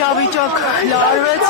իրավիճակ լարվեց։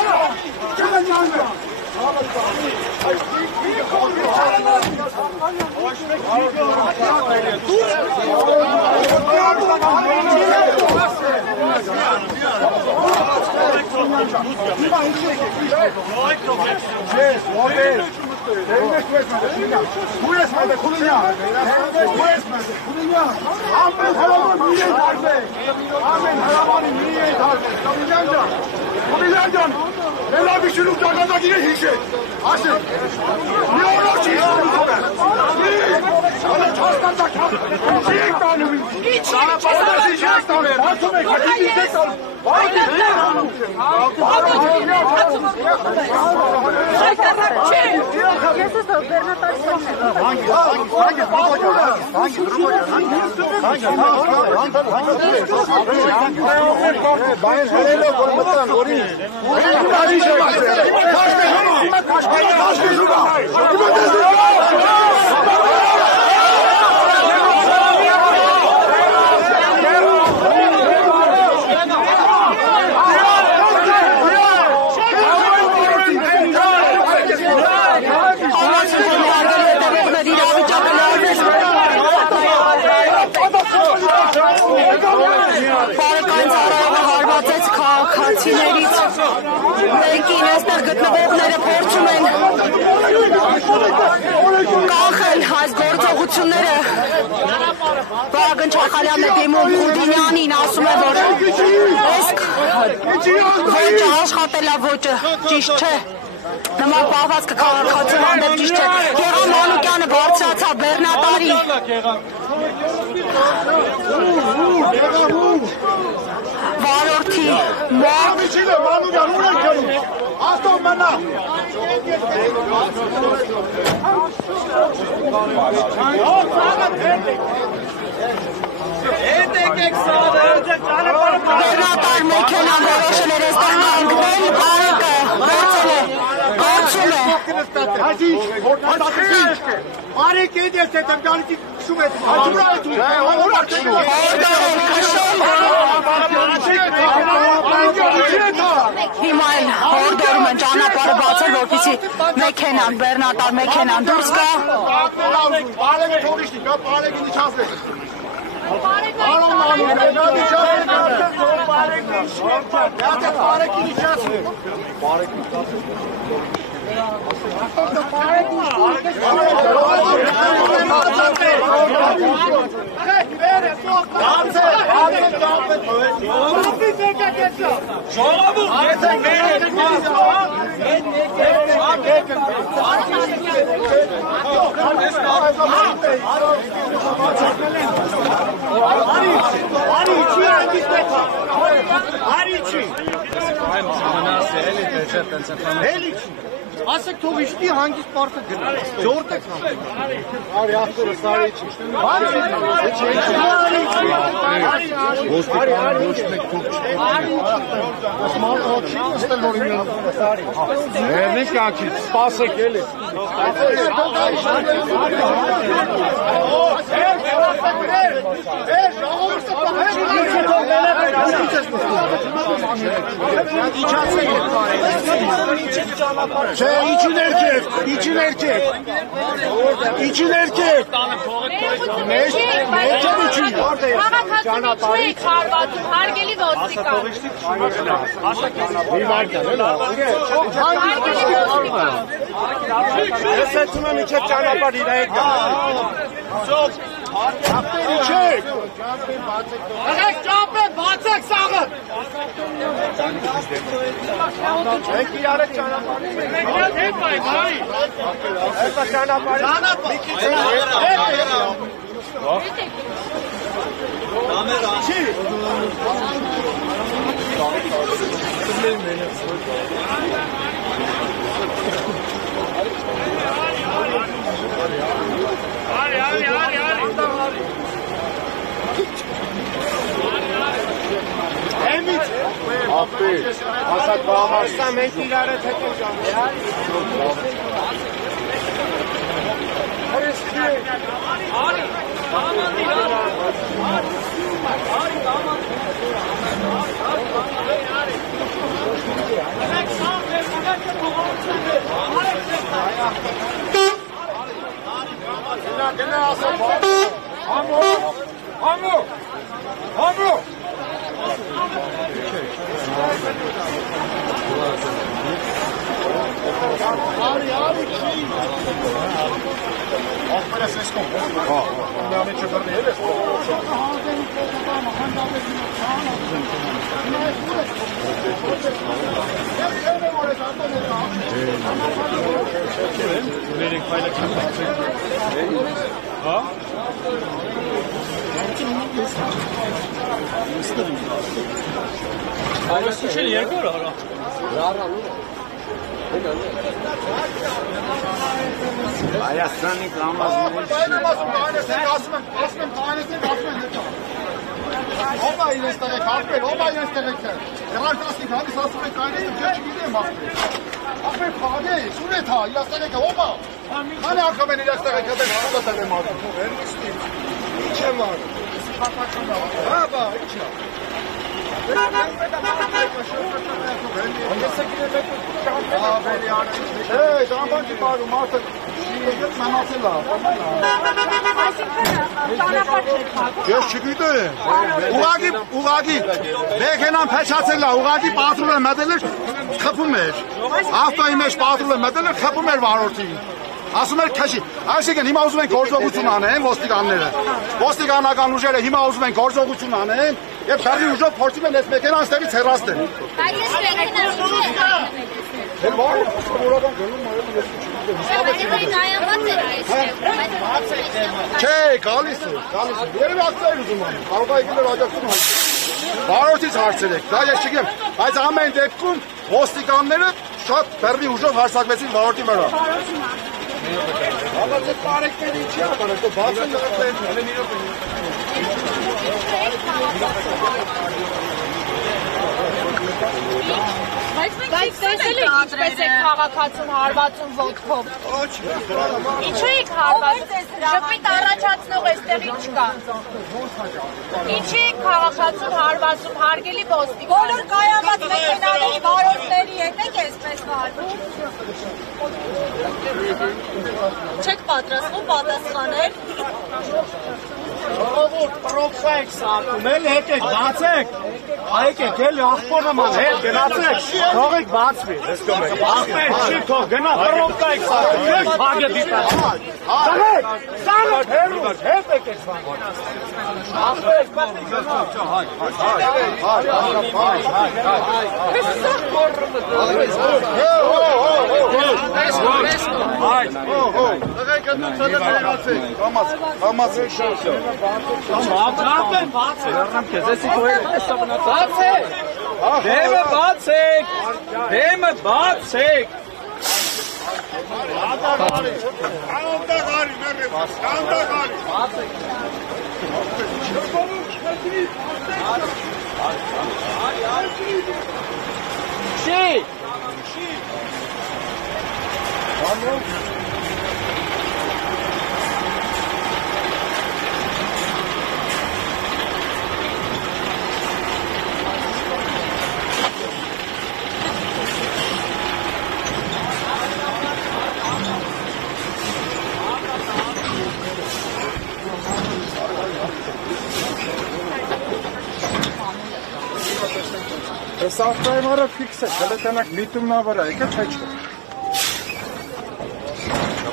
Մեկին այստեղ գտնվողները փորձում են կանխել այս գործողությունները։ Վարագն Չախալյանն է դիմում Խուդինյանին, ասում է, որ այս աշխատելավոճը ճիշտ չէ։ Նման պահվածքը քաղաքացու հանդեպ ճիշտ չէ։ Գեղամ Մանուկյանը բարձրացավ բեռնատարի։ Վարորդի մոտ բեռնատար մեքենան որոշել էր այստեղ կանգնել, բարեկը գործել է, գործում է։ Բարեք էդ ես հետեմ գալիքի շում է, Հիմա էլ հորդորում են ճանապարհը բացել, որպեսզի մեքենան, բեռնատար մեքենան դուրս գա։ Բարեկը թողիշնի, կա բարեկը նիչասվեք։ Ասեք թողիշտի հանգիստ պարտը գնա, ժորդ եք հանգիստ։ Արի ախտորը սարի չի։ Ոստիկան ոչ մեկ թող չի։ Ասմալ թող չի ուստել որ ինը սարի։ Ներնիկ ակից, սպասեք էլի։ Չէ, իջին էրկեք, իջին էրկեք, իջին էրկեք, մեզ եմ իջին, Քաղաքացու եք հարվածում, հարգելի ոստիկան։ մի վարկյան, ես էցում եմ իչև ճանապար իր հետ գա։ Աղտեր իչեք։ Աղեք ճապեն, բացեք սաղը։ Եք իրարեք ճանապարի։ Հետ պայք, բարի։ Հետա ճանապարի։ Կամերա։ Չի։ Ապի, ասակ բամարստա մենք իրար հետ հետ ենք ժամը։ Հայաստանի կամազների Ո՞վ է իրենց տեղեք, ապրել, ո՞վ է իրենց տեղեքը։ Երաշտասիկ, հանդիս ասում եք այնպես, չէ չգիտեմ ապրել։ Ապրել փաղագեի, սուր է թա, իրաց տեղեքը, ո՞վ է։ Քանի անգամ են իրաց տեղեքը, դեն հանդատ եմ արդում, ինչ եմ արում։ Հա, բա, ինչ է։ Ժամանքի բարում, մարդը մնացել է։ Ես չգիտեմ, ուղագի, մեքենան փեչացել է, ուղագի պատրուլ է մետել էր, խպում էր, ավտոյի մեջ պատրուլ է մետել էր, խպում էր վարորդին, ասում էր քեշի, այսինքն հիմա ուզում են գործողություն անեն ոստիկանները, ոստիկանական ուժերը հիմա ուզում են գործողություն անեն և բեռի ուժով փորձում են այս մեքենան ստեղից հեռացնել։ Չէ, գալիս է, երևի ակցա էր ուզում անում, կարող է եկել էր աջակցում հայտ։ Վարորդից հարցերեք, դա ես չգիտեմ, բայց ամեն դեպքում ոստիկանները շատ բեռի ուժով հարձակվեցին վարորդի վրա։ Հալած այդ պարեկները ինչի ապարեք, բաց են նրդեն, հելեն իրոք են։ Բայց տեսել եք ինչպես եք քաղաքացուն հարվածում ոտքով։ Ինչու եք հարվածում, ժպիտ առաջացնող էստեղի չկա։ Ինչի եք քաղաքացուն հարվածում, հարգելի ոստիկան։ Բոլոր կայաված մեքենաների վարորդների հետ եք էսպես վարվում։ Չեք պատրաստվում պատասխանել։ Ով պրոքսա եք սարքում, էլ եկեք, բացեք, այկեք, էլ աղբոր նման, հետ գնացեք, թողեք բացվի, աղբեր չի թող, գնա պրոքսա եք սարքում, ես բագը դիտա, սաղեք, հերուս, հետ եկեք սարքում, աղբեր, Դեմը բացեք։ Սավկայմարը ֆիքս է, կլետանակ միտումնա վրա եկը չէ չէ։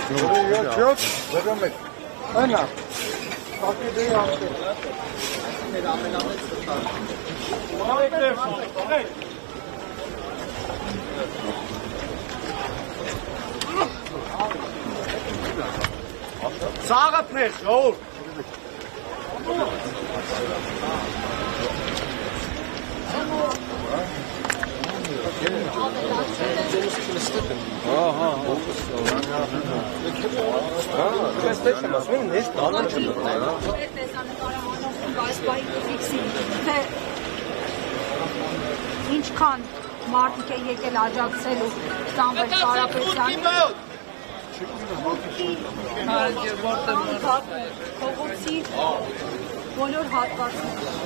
Յոտ, վերում եք, այնա, ակիդեի ամտեր։ Սաղըտ նեխ, յոր։ Ինչքան մարդիկ է եկել աջակցելու Սամվել Կարապետյանին փողոցի բոլոր հատվածները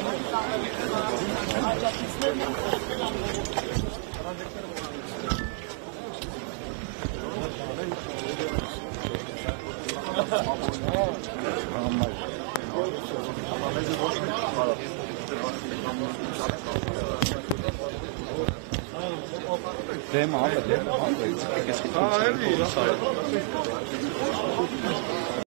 Դեմ ապը, դեմ ապը,